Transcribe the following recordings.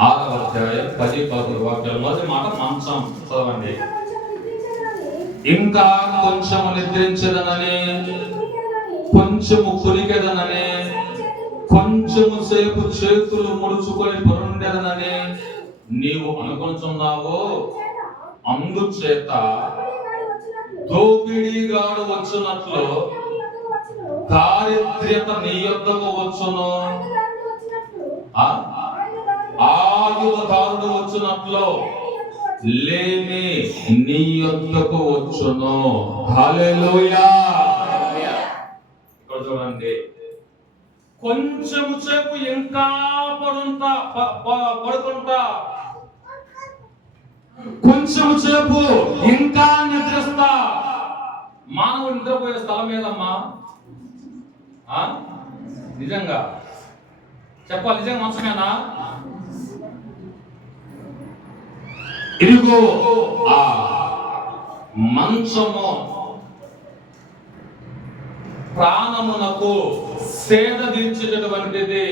ఆరవ అధ్యాయం పది పదకొండు వాక్యాలు. మొదటి మాట మంచం చదవండి. ఇంకా కొంచెం నిద్రించదనని కొంచెము నిద్రించదనని కొంచెము కులికెదనని కొంచెము సేపు చేతులు ముడుచుకొని పరుండెదనని నీవు అనుకుంటున్నావో? అందుచేత దోపిడీగాడు వచ్చినట్లు దారిద్ర్యత నీ యొద్దకు వచ్చును. ఆ? ఆయుధదారుడు వచ్చినట్లు లేని నీ యొక్కకు వచ్చును. ఇక్కడ చూడండి. కొంచెం సేపు ఇంకా పడుంటా ప- ప- పడుకుంటా. కొంచెం సేపు ఇంకా నిద్రిస్తా. మానవుడు నిద్రపోయే స్థలం ఏదమ్మా? ఆ? నిజంగా. చెప్పాలి నిజంగా మంచమేనా ఇదిగో ఆ మంచము ప్రాణమునకు సేద తీర్చేటటువంటిది.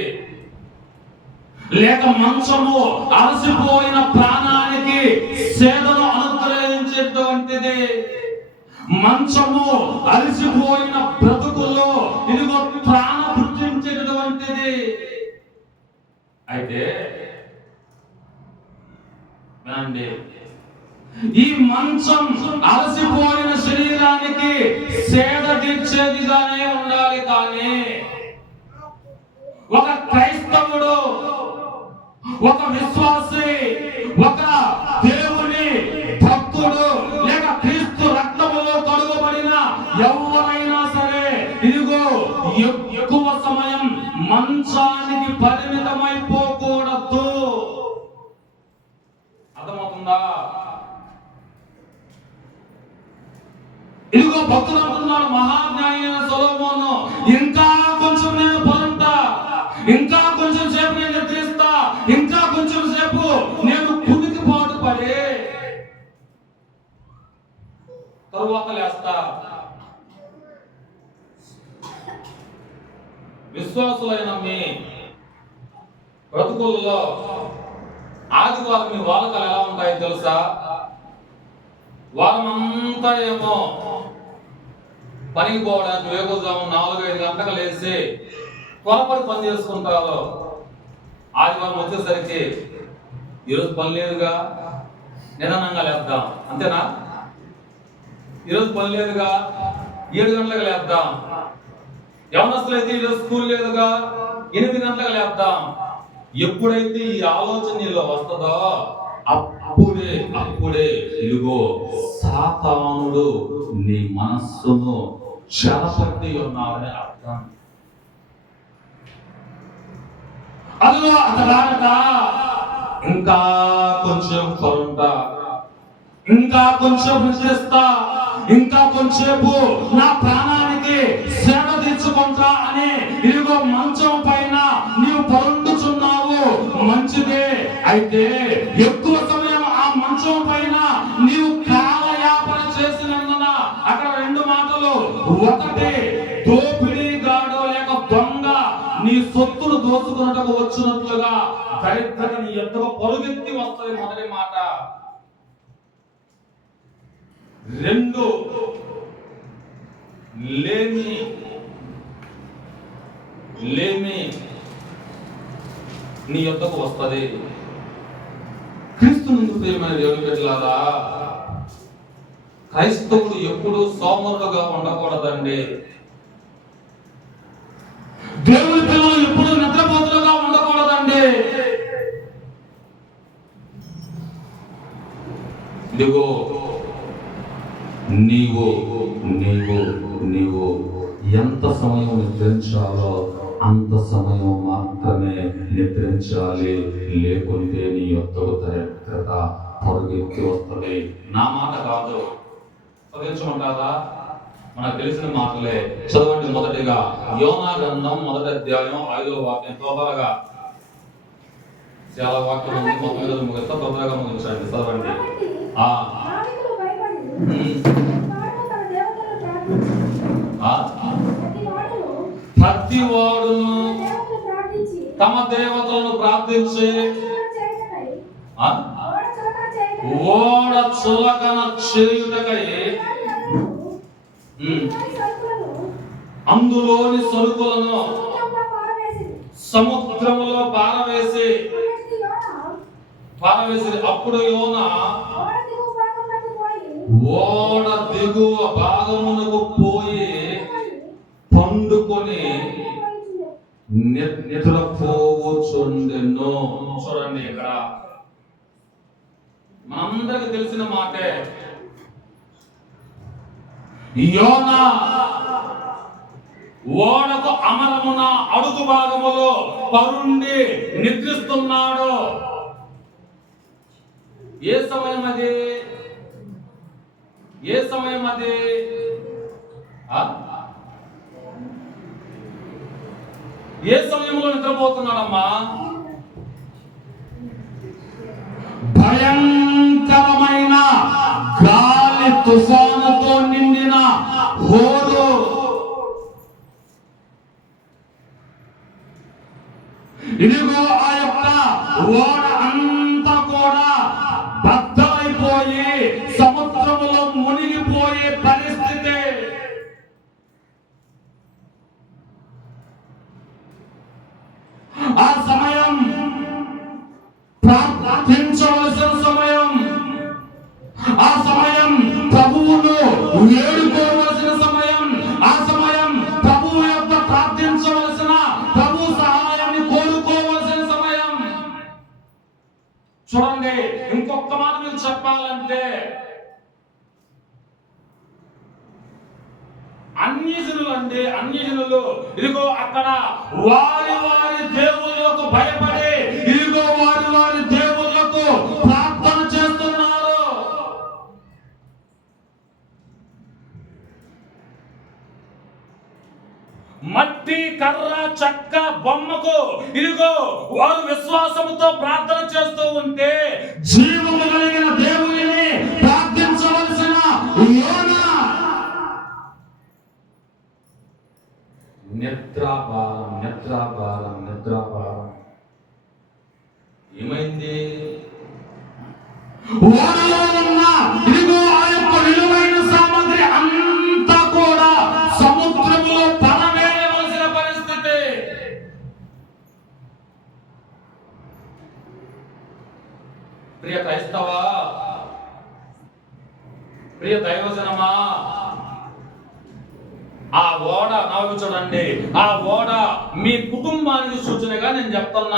లేక మంచము అలసిపోయిన ప్రాణానికి సేదను అనుగ్రహించేటువంటిది మంచము అలసిపోయిన బ్రతుకుల్లో ఇదిగో ప్రాణ పుట్టించేటటువంటిది. అయితే ఈ మంచం అలసిపోయిన శరీరానికి సేద తీర్చేదిగానే ఉండాలి కానీ ఒక క్రైస్తవుడు ఒక విశ్వాసి బ్రతుకుల్లో ఆదివారం మీ ఎలా ఉంటాయో తెలుసా? వారమంతా ఏమో పనికి పోవడానికి వేగుజాము నాలుగు ఐదు గంటలకు లేచి త్వరపడి పని చేసుకుంటారు ఆదివారం వచ్చేసరికి ఈరోజు పని లేదుగా నిదానంగా లేద్దాం. అంతేనా? ఈరోజు పని లేదుగా ఏడు గంటలకు లేద్దాం. యవనస్తులు అయితే ఈరోజు స్కూల్ లేదుగా ఎనిమిది గంటలకు లేద్దాం. ఎప్పుడైతే ఈ ఆలోచన నీలో వస్తుందో అప్పుడే అప్పుడే ఇదిగో సాతానుడు నీ మనస్సును చలపట్టి ఉన్నాడని అర్థం. అదిగో అతడాడట ఇంకా కొంచెం కొరంట ఇంకా కొంచెం నిద్రిస్తా ఇంకా కొంచెంసేపు నా ప్రాణానికి సేవ తెచ్చుకుంటా అని ఇదిగో మంచం పై మంచిదే. అయితే ఎక్కువ సమయం ఆ మంచం పైన నీవు కాలయాపన చేసినందున అక్కడ రెండు మాటలు. ఒకటి దోపిడీగాడు లేక దొంగ నీ సొత్తును దోచుకున్నట్టుకు వచ్చినట్లుగా దరిద్రత నీ ఎంతగా పరుగెత్తి వస్తుంది మొదటి మాట. రెండు లేమి లేమి నీ యొక్కకు వస్తుంది. క్రీస్తు నుండి ప్రియమైన దేవుని బిడ్డలారా క్రైస్తవుడు ఎప్పుడు సోమరుడుగా ఉండకూడదండి. దేవుని పిల్లలు ఎప్పుడు నిద్రపోతులుగా ఉండకూడదండి. ఇదిగో నీవు నీవు నీవు ఎంత సమయం నిద్రించాలో అంత సమయం మాత్రమే నిద్రించాలి. లేకుంటే నీ యొక్కకు దరిద్రత పరుగెత్తి వస్తుంది. నా మాట కాదు. చదివించమంటారా మనకు తెలిసిన మాటలే. చదవండి మొదటిగా. యోనా గ్రంథం మొదటి అధ్యాయం ఐదో వాక్యం. తొందరగా. చాలా వాక్యం ఉంది. మొత్తం మీద ముగిస్తా. తొందరగా ముగించండి. చదవండి. ప్రతి వాడును తమ దేవతలను ప్రార్థించి? ఓడ చులకన చేయటకై అందులోని సరుకులను. సముద్రములో పారవేసి పారవేసి అప్పుడు యోన ఓడ దిగువ భాగమునకు అందరికి తెలిసిన మాటే యోన ఓడకు అమరమున అడుగు భాగములో పరుండి నిద్రిస్తున్నాడు. ఏ సమయం అది? ఏ సమయం అది? ఏ సమయంలో నిద్రపోతున్నాడమ్మా? భయం తుఫానుతో నిండిన హోరు ఇదిగో ఆ యొక్క ఓడ. మట్టి కర్ర చెక్క బొమ్మకు ఇదిగో వారు విశ్వాసముతో ప్రార్థన చేస్తూ ఉంటే జీవము కలిగిన దేవుని ప్రార్థించవలసిన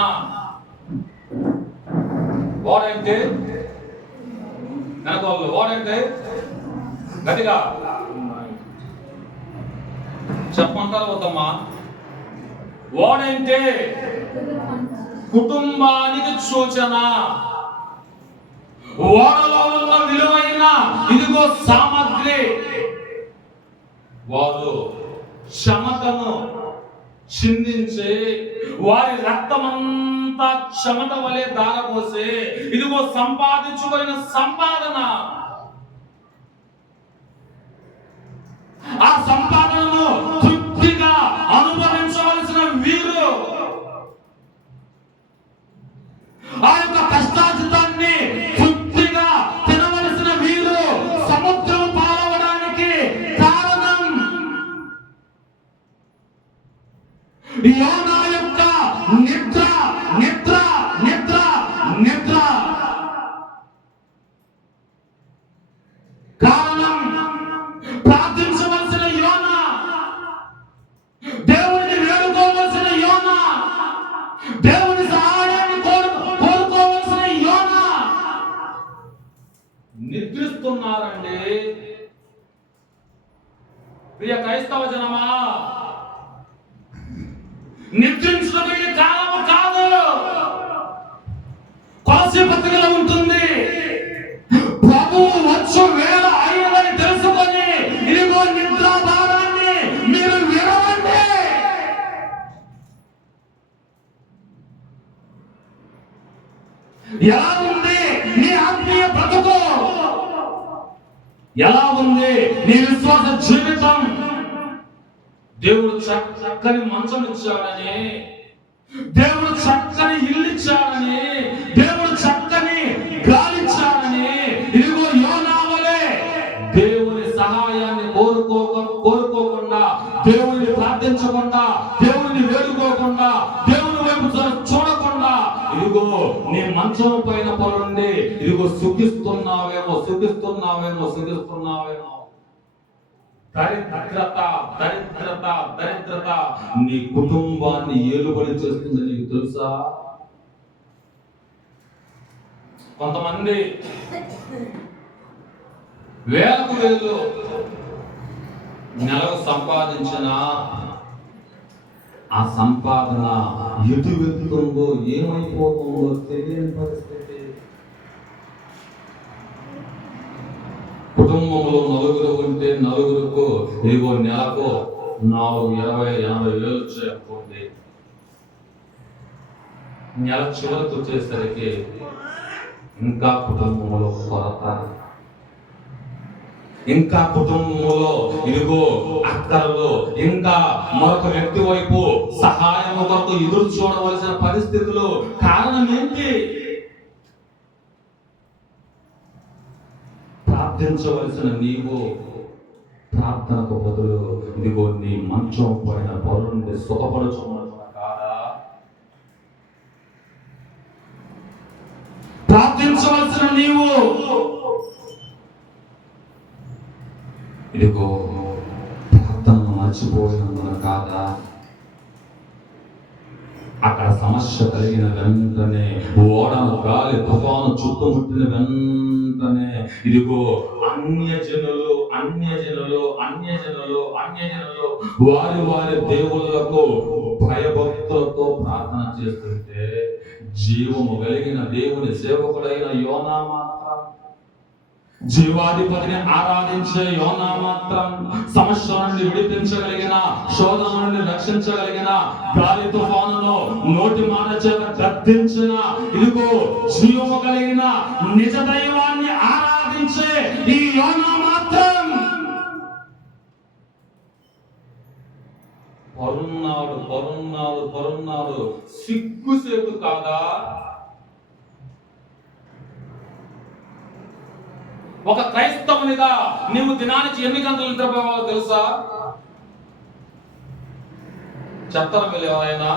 నేను చెప్తున్నా ఓడ ఏంటి వెనక గట్టిగా చెప్పమంటారా వద్దమ్మా? ఓడ కుటుంబానికి సూచన. ఓడలో ఉన్న విలువైన ఇదిగో సామగ్రి. వారు క్షమతను చిందించి వారి రక్తమంతా క్షమత వలె దారపోసి ఇదిగో సంపాదించుకున్న సంపాదన. ఆ సంపాదనను తృప్తిగా అనుభవించవలసిన వీరు. ఆ యొక్క యోనా యొక్క ఎలా ఉంది నీ ఆత్మీయ బ్రతుకు? ఎలా ఉంది నీ విశ్వాస జీవితం? దేవుడు చక్కని మంచం ఇచ్చాడని దేవుడు చక్కని ఇల్లు ఇచ్చాడని మంచం పైన పొరుండి ఇదిగో సుఖిస్తున్నావేమో సుఖిస్తున్నావేమో సుఖిస్తున్నావేమో దరిద్రత దరిద్రత దరిద్రత. నీ కుటుంబాన్ని ఏలుబడి చేస్తుంది నీకు తెలుసా? కొంతమంది వేలకు వేలు నెలకు సంపాదించిన ఆ సంపాదన ఎటు వెళ్తుందో ఏమైపోతుందో తెలియని పరిస్థితి. కుటుంబంలో నలుగురు ఉంటే నలుగురుకు ఇదిగో నెలకు నాలుగు ఇరవై ఎనభై వేలు వచ్చాయనుకోండి నెల చివరికి వచ్చేసరికి ఇంకా కుటుంబంలో కొరత. ఇంకా కుటుంబంలో ఇదిగో అక్కర్లు ఇంకా మరొక వ్యక్తి వైపు సహాయం కొరకు ఎదురు చూడవలసిన పరిస్థితులు కారణం ఏంటి? ప్రార్థించవలసిన నీవు ప్రార్థనకు బదులు ఇదిగో నీ మంచం పైన పొరుండి సుఖపరచుకున్న కాదా? ప్రార్థించవలసిన నీవు ఇదిగో ప్రార్థనను మర్చిపోయినందున కాదా అక్కడ సమస్య కలిగిన వెంటనే ఓడను గాలి తుఫాను చుట్టుముట్టిన వెంటనే ఇదిగో అన్యజనులు అన్యజనులు అన్యజనులు అన్యజనులు వారి వారి దేవుళ్ళకు భయభక్తులతో ప్రార్థన చేస్తుంటే జీవము కలిగిన దేవుని సేవకుడైన యోనా మాత్రం జీవాధిపతిని ఆరాధించే యోనా మాత్రం సమస్య నుండి విడిపించగలిగిన శోధ నుండి రక్షించగలిగిన గాలి తుఫానులో నోటి మాట చేత గద్దించిన ఇదిగో జీవము కలిగిన నిజ దైవాన్ని ఆరాధించే ఈ యోనా మాత్రం పరున్నాడు పరున్నాడు పరున్నాడు సిగ్గుసేపు కాదా? ఒక క్రైస్తవునిగా నీవు దినానికి ఎన్ని గంటలు నిద్రపోవాలో తెలుసా? చెప్తారు మీరు ఎవరైనా?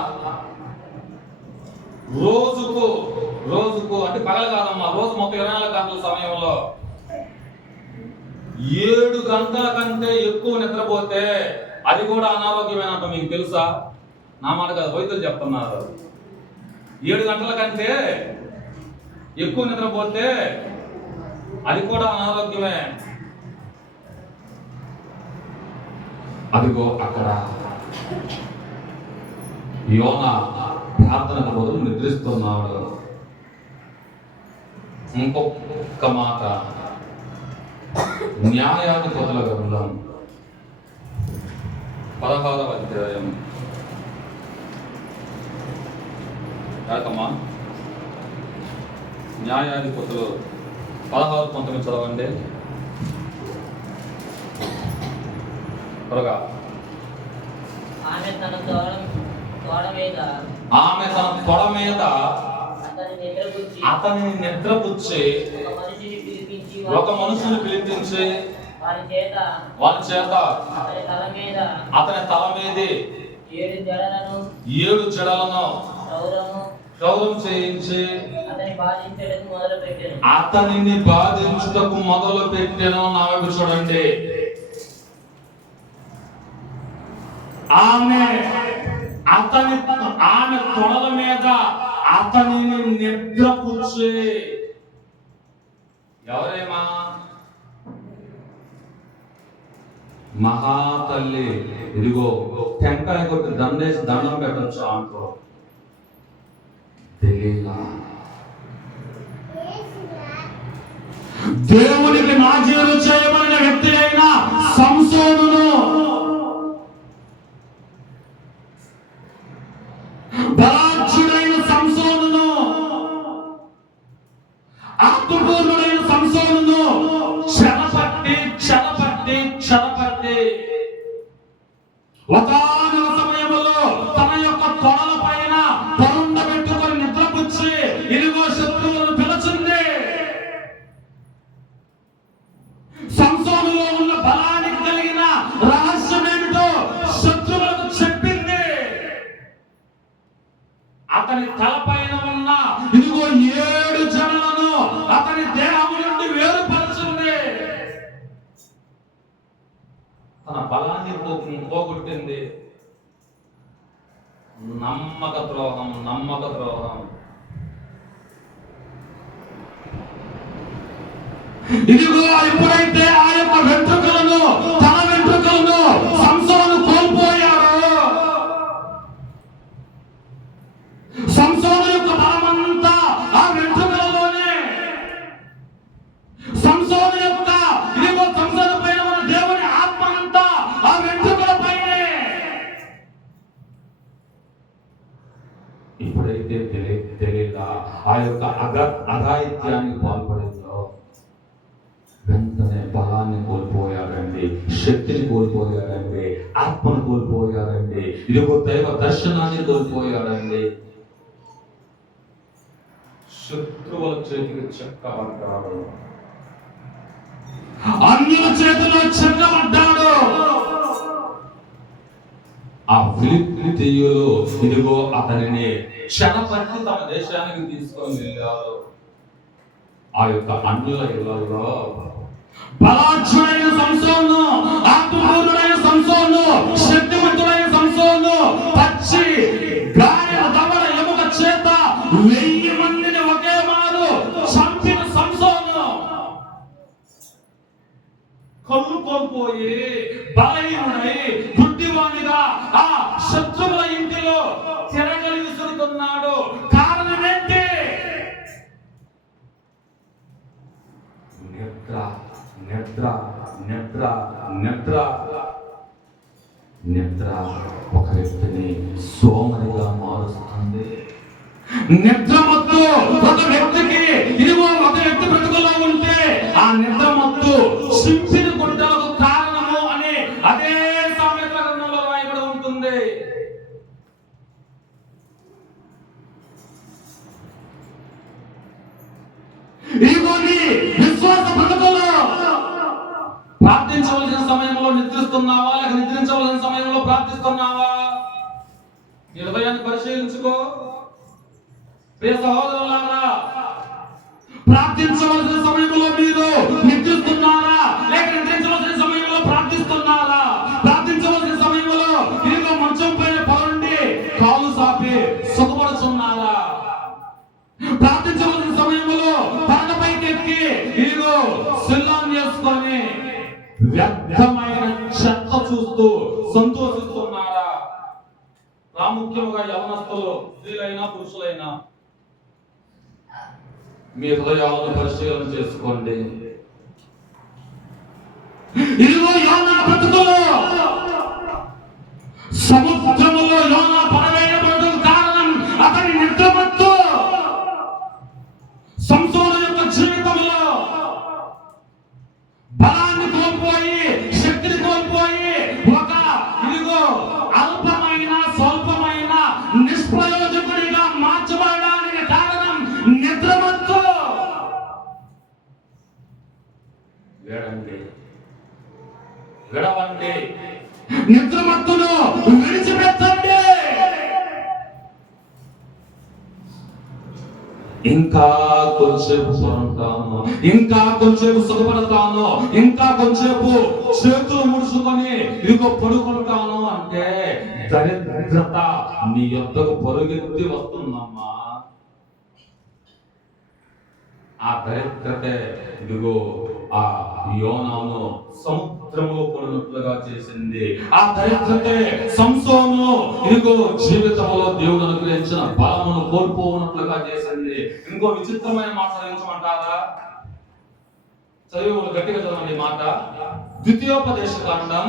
రోజుకు రోజుకు అంటే పగల కాదమ్మా రోజు మొత్తం ఇరవై నాలుగు గంటల సమయంలో ఏడు గంటల కంటే ఎక్కువ నిద్రపోతే అది కూడా అనారోగ్యమేనంట మీకు తెలుసా? నా మాట కాదు వైద్యులు చెప్తున్నారు. ఏడు గంటల కంటే ఎక్కువ నిద్రపోతే అది కూడా అనారోగ్యమే. అదిగో అక్కడ యోన ప్రార్థనకు బదులు నిద్రిస్తున్నాడు. ఇంకొక మాట. న్యాయాధిపతుల గ్రంథం పదహారవ అధ్యాయం. కాకమ్మా న్యాయాధిపతులు పదహారు పంతొమ్మిది చదవండి. త్వరగా. ఆమె తన తోడ మీద. ఆమె తన తొడ మీద అతనిని నిద్రపుచ్చి ఒక మనిషిని పిలిపించి వారి చేత అతని తల మీద ఏడు జడలను ఏడు జడలను గౌరవం చేయించి అతనిని బాధించుటకు మొదలు పెట్టాను నా వైపు చూడండి ఆమె అతని ఆమె తొడల మీద అతనిని నిద్రపుచ్చి ఎవరేమా? మహాతల్లి. ఇదిగో టెంకాయ కొట్టి దండేసి దండం పెట్టచ్చు అంటూ తెలియదా? దేవునికి నాజీరు చేయబడిన వ్యక్తి అయిన సంసోనును బలాక్షుడైన సంసోనును ఆత్మపూర్ణుడైన సంసోనును చలపట్టి చలపట్టి చలపట్టి ఒక సంసోనులో ఎప్పుడైతే తెలియ తెలియక ఆ యొక్క అగ అఘాయిత్యానికి పాల్పడిందో వెంటనే బలాన్ని కోల్పోయారండి శక్తిని కోల్పోయారండి ఆత్మను కోల్పోయాడండి ఇదిగో దైవ దర్శనాన్ని కోల్పోయారండి. శత్రువుల చేతికి చెక్కబడ్డాడు అన్యుల చేతిలో చెక్కబడ్డాడు ఆ ఫిలిప్ ఇదిగో అతనిని క్షణపట్టి తమ దేశానికి తీసుకొని వెళ్ళారు. ఆ యొక్క అన్యుల ఇళ్ళలో బలాఢ్యుడైన సంసోను ఆత్మపూర్ణుడైన సంసోను శక్తివంతుడైన సంసోను పచ్చి గాయ దవడ ఎముక చేత వెయ్యి మందిని ఒకే మారు చంపిన సంసోను. కళ్ళు కోల్పోయి బలహీనుడై గుడ్డివానిగా ఆ శత్రువుల ఇంటిలో తిరగలి విసురుతున్నాడు కారణం ఏంటి? నిద్ర నిద్ర నిద్ర నిద్ర. నిద్ర ఒక వ్యక్తిని సోమరిగా మారుస్తుంది. నిద్ర మత్తు ఒక వ్యక్తికి ఇదిగో ఒక వ్యక్తి బ్రతుకులో ఉంటే ఆ నిద్ర మత్తు సింపిన ఇదిగో విశ్వాస బ్రతుకులో ప్రార్థించవలసిన సమయంలో నిద్రిస్తున్నావా? లేక నిద్రించవలసిన సమయంలో ప్రార్థిస్తున్నావా? నిర్భయాన్ని పరిశీలించుకో. ప్రియ సహోదరుల సంతోషిస్తున్నారా? ప్రాముఖ్యముగా యవనస్తులు స్త్రీలైనా పురుషులైనా. మీ హృదయాలను పరిశీలన చేసుకోండి. ఇదిగో యోనా బ్రతుకులో సముద్రములో యోనా పడవేయబడటం కారణం అతని నిద్రమత్తు. సంసోను యొక్క జీవితంలో బలాన్ని నిద్రమత్తులు విడిచిపెట్టండి. ఇంకా కొంచెంసేపు ఉంటాను ఇంకా కొంచెంసేపు సుఖపడతాను. ఇంకా కొంచెంసేపు చేతులు ముడుచుకొని ఇదిగో పడుకుంటాను అంటే దరిద్రత నీ యొక్కకు పొరుగెత్తి వస్తుందమ్మా. ఆ దరిద్రతే ఇదిగో ఆ యోనాను సముద్రంలో పడినట్లుగా చేసింది. ఆ దరిద్రతే సంసోను ఇదిగో జీవితంలో దేవుడు అనుగ్రహించిన బలమును కోల్పోనట్లుగా చేసింది. ఇంకో విచిత్రమైన మాట చదివించమంటారా చదివి గట్టిగా చదవండి మాట. ద్వితీయోపదేశ కాండం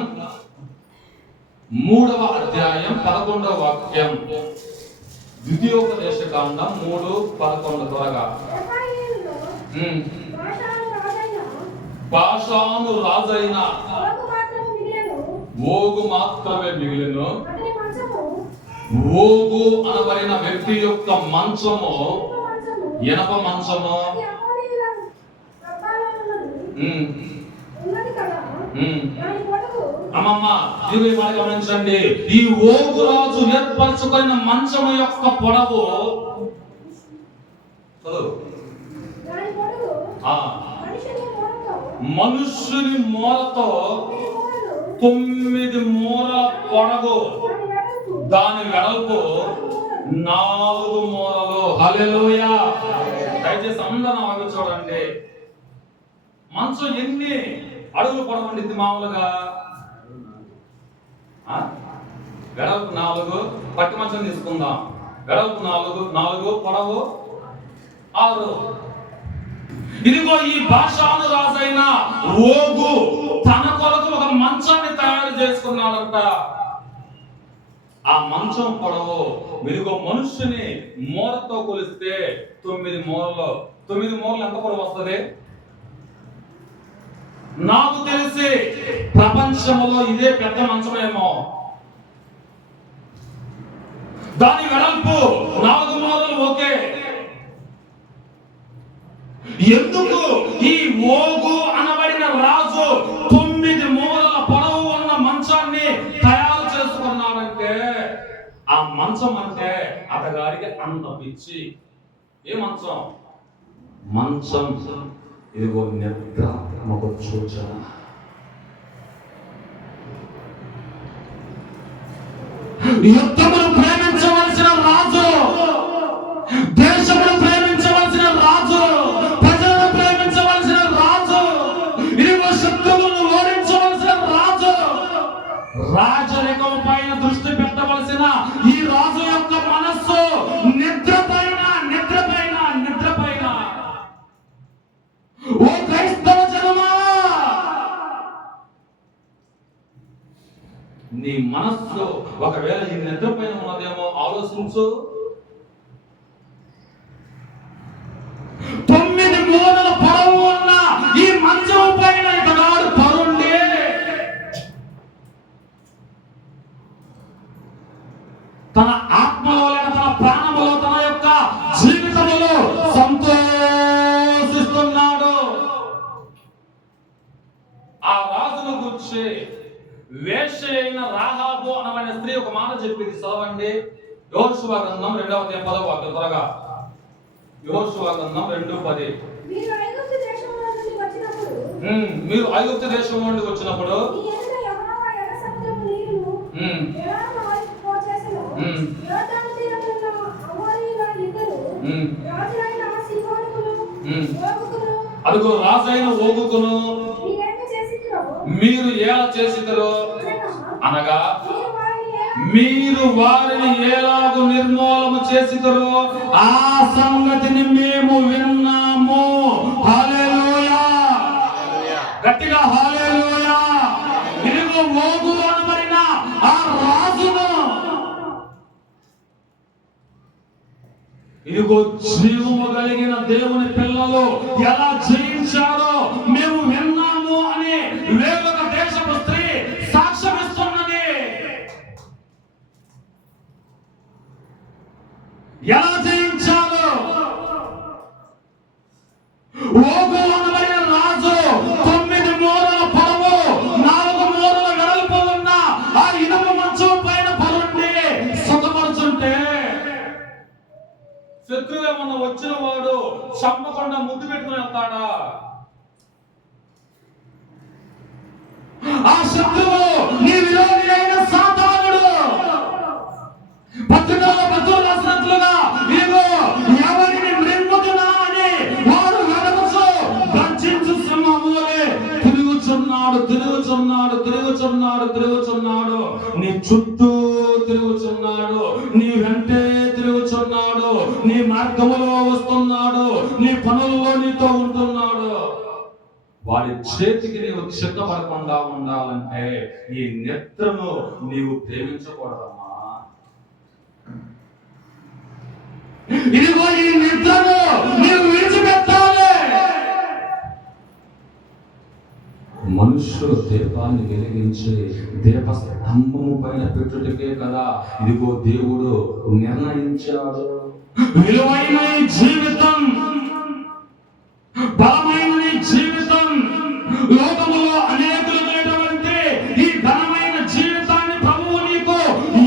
మూడవ అధ్యాయం పదకొండవ వాక్యం. ద్వితీయోపదేశ కాండం మూడు పదకొండు త్వరగా. భాషాను రాజైన. ఓగు మాత్రమే మిగిలిను. ఓగు అనబడిన వ్యక్తి యొక్క మంచము. ఎనప మంచము? అమ్మమ్మ మాట గమనించండి. ఈ ఓగు రాజు ఏర్పరచుకున్న మంచము యొక్క పొడవు చదువు. దాని పొడుగు ఆ, మనుషుని మూలతో మనుష్యుని మూలతో తొమ్మిది మూరల పొడవు. దాని వెడల్పు. నాలుగు మూలలు హల్లెలూయా. దయచేసి అందరం ఆగి చూడండి మంచం ఎన్ని అడుగులు పొడవండిద్ది మామూలుగా? వెడల్పు నాలుగు పట్టి మంచం తీసుకుందాం. వెడల్పు నాలుగు నాలుగు పొడవు ఆరు. ఇదిగో ఈ భాషాను రాజైన ఓగు తన కొరకు ఒక మంచాన్ని తయారు చేసుకున్నాడంట. ఆ మంచం పొడవు ఇదిగో మనుషుని మూలతో కొలిస్తే తొమ్మిది మూలలో తొమ్మిది మూలలు ఎంత పొడవు వస్తుంది? నాకు తెలిసి ప్రపంచంలో ఇదే పెద్ద మంచమేమో. దాని వెడల్పు నాలుగు మూలలు ఓకే ఎందుకు? ఈ ఓగు అనబడిన రాజు తొమ్మిది మూలల పొడవు ఉన్న మంచాన్ని తయారు చేసుకున్నాడంటే ఆ మంచం అంటే అతగాడికి అంత పిచ్చి ఏ మంచం? మంచం. ఇదిగో నిద్ర మాకు సూచన. యుద్ధమును ప్రేమించవలసిన రాజు దేశమును నీ మనస్సు ఒకవేళ ఇది నిద్ర ఉన్నదేమో ఆలోచించు తొమ్మిది మూలల పడవ ఒక మాట చెప్పింది చదవండి. యోషువ గ్రంథం రెండవ అధ్యాయం పదవ వాక్యం. త్వరగా. యోషువ గ్రంథం రెండు పది. మీరు ఐగుప్తు దేశం నుండి వచ్చినప్పుడు అదిగో రాజైన ఓగుకును. మీరు ఎలా చేసిదరో అనగా, అనగా మీరు వారిని ఎలా మీరు వారిని ఎలాగూ చేసిదరో ఆ సంగతిని మేము విన్నాము. హల్లెలూయా. గట్టిగా హల్లెలూయా. ఇదిగో మోగు అనబడిన ఆ రాజును. ఇదిగో జీవము కలిగిన దేవుని పిల్లలు ఎలా జయించారో మేము ఎలా జయించాలో? ఓగు అనబడిన రాజు తొమ్మిది మూరల పొడవు నాలుగు వెడల్పు ఉన్న ఆ ఇనుప మంచం పైన పరుండి సుఖపరుచుంటే శత్రువు ఏమన్నా వచ్చిన వాడు చంపకుండా ముద్దు పెట్టుకుని వెళ్తాడా? ఆ శత్రువు వాడు తిరుగుచున్నాడు నీ చుట్టూ తిరుగుచున్నాడు నీ వెంటే తిరుగుచున్నాడు నీ మార్గములో వస్తున్నాడు నీ పనుల్లో నీతో ఉంటున్నాడు. వాడి చేతికి నీవు చిత్తపడకుండా ఉండాలంటే ఈ నిద్రను నీవు ప్రేమించకూడదమ్మా. ఇదిగో ఈ నిద్రను నీవు విడిచిపెట్టాలి. మనుష్యులు దీపాన్ని వెలిగించి దీప స్తంభము పైన పెట్టుటకే కదా. ఇదిగో దేవుడు నిర్ణయించాడు. విలువైన జీవితం బలమైన జీవితం లోకములో అనేకులైనటువంటి ఈ ఘనమైన జీవితాన్ని ప్రభువు నీకు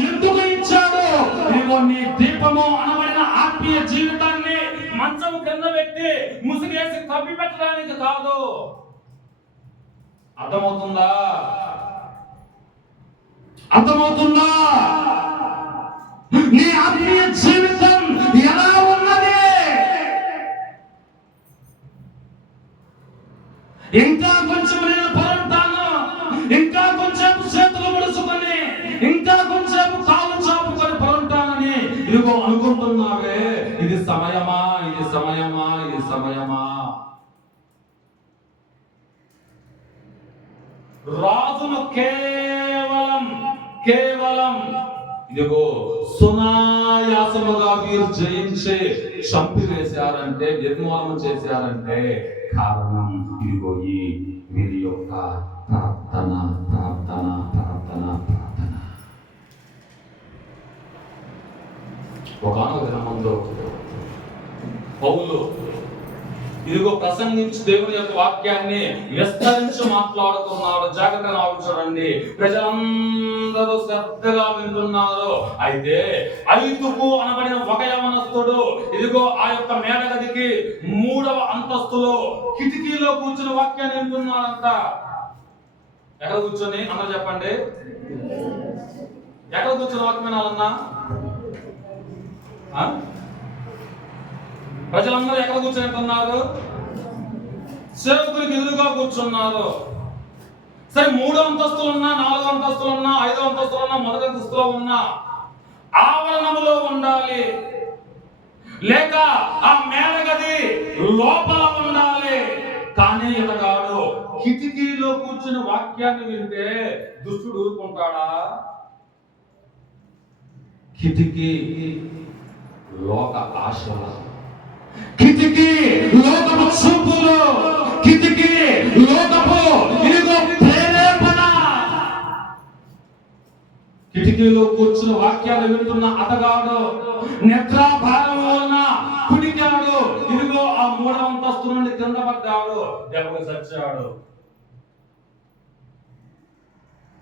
ఎందుకు ఇచ్చాడు? ఇదిగో నీ దీపము అనబడిన ఆత్మీయ జీవితాన్ని మంచం కింద పెట్టి ముసుగేసి తప్పి పెట్టడానికి కాదు. అర్థమవుతుందా? అర్థమవుతుందా? నీ ఆత్మీయ జీవితం ఎలా ఉన్నది? ఇంకా కొంచెం నేను పరంటాను. ఇంకా కొంచెం చేతులు ముడుచుకొని ఇంకా కొంచెం కాలు చాపుకొని పరంటానని ఇదిగో అనుకుంటున్నావే. ఇది సమయమా ఇది సమయమా రాజును కేవలం కేవలం ఇదిగో సునాయాసముగా వీరు జయించి చంపివేశారంటే నిర్మూలన చేశారంటే కారణం ఇదిగో ఈ వీరి యొక్క ప్రార్థన ప్రార్థన ప్రార్థన ప్రార్థన. ఒకనొక గ్రామంలో పౌలు ఇదిగో ప్రసంగించి దేవుని యొక్క వాక్యాన్ని విస్తరించి మాట్లాడుతున్నాడు. జాగ్రత్తగా చూడండి. ప్రజలందరూ శ్రద్ధగా వింటున్నారు. అయితే ఐదుకు అనబడిన ఒక యవనస్తుడు ఇదిగో ఆ యొక్క మేడగదికి మూడవ అంతస్తులో కిటికీలో కూర్చుని వాక్యాన్ని వింటున్నాడంట. ఎక్కడ కూర్చొని? అన్న చెప్పండి. ఎక్కడ కూర్చొని వాక్యం వినాలన్నా? ప్రజలందరూ ఎక్కడ కూర్చున్నట్టున్నారు? సేవకుడికి ఎదురుగా కూర్చున్నారు. సరే మూడో అంతస్తులు ఉన్నా నాలుగో అంతస్తులు ఉన్నా ఐదో అంతస్తులు ఉన్నా మొదటి అంతస్తులో ఉన్నా ఆవరణములో ఉండాలి. లేక ఆ మేడగది లోపల ఉండాలి. కానీ ఇతగాడు కిటికీలో కూర్చుని వాక్యాన్ని వింటే దుష్టుడు ఊరుకుంటాడా? కిటికీ లోక ఆశల కిటికీ లోకపు చూపులు కిటికీ లోకపు ఇదిగో ప్రేరేపణ. కిటికీలో కూర్చుని వాక్యాలు వింటున్న అతగాడు నిద్రా వలన కుడికాడు ఇదిగో ఆ మూడవ అంతస్తు నుండి కింద పడ్డాడు. దెబ్బకు చచ్చాడు.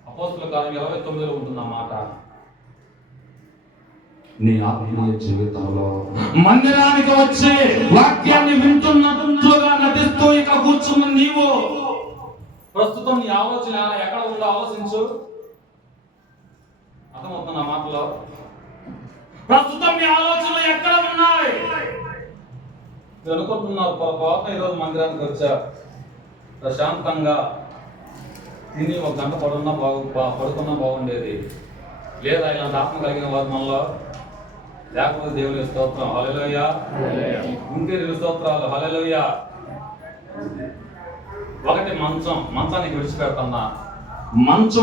అపోస్తుల కాలం ఇరవై తొమ్మిదిలో ఉంటుంది ఆ మాట. నీ ఆత్మీయ జీవితంలో మందిరానికి వచ్చే వాక్యాన్ని వింటున్నట్లుగా నటిస్తూ ఇక్కడ కూర్చున్న నీవు. ప్రస్తుతం నీ ఆలోచన ఎక్కడ ఉందో ఆలోచించు. అర్థమవుతున్న మాటలో? ప్రస్తుతం నీ ఆలోచనలు ఎక్కడ ఉన్నాయి? అనుకుంటున్నావు పాప ఈరోజు మందిరానికి వచ్చా. ప్రశాంతంగా తిని ఒక గంట పడున్నా బాగు పడుకున్నా బాగుండేది. లేదా ఇలాంటి ఆత్మ కలిగిన వారు మనలో లేకపోతే దేవుని స్తోత్రం. హల్లెలూయా. ఇంకే రెండు స్తోత్రాలు. హల్లెలూయా. ఒకటి మంచం. మంచానికి విడిచిపెడతాన్నా మంచం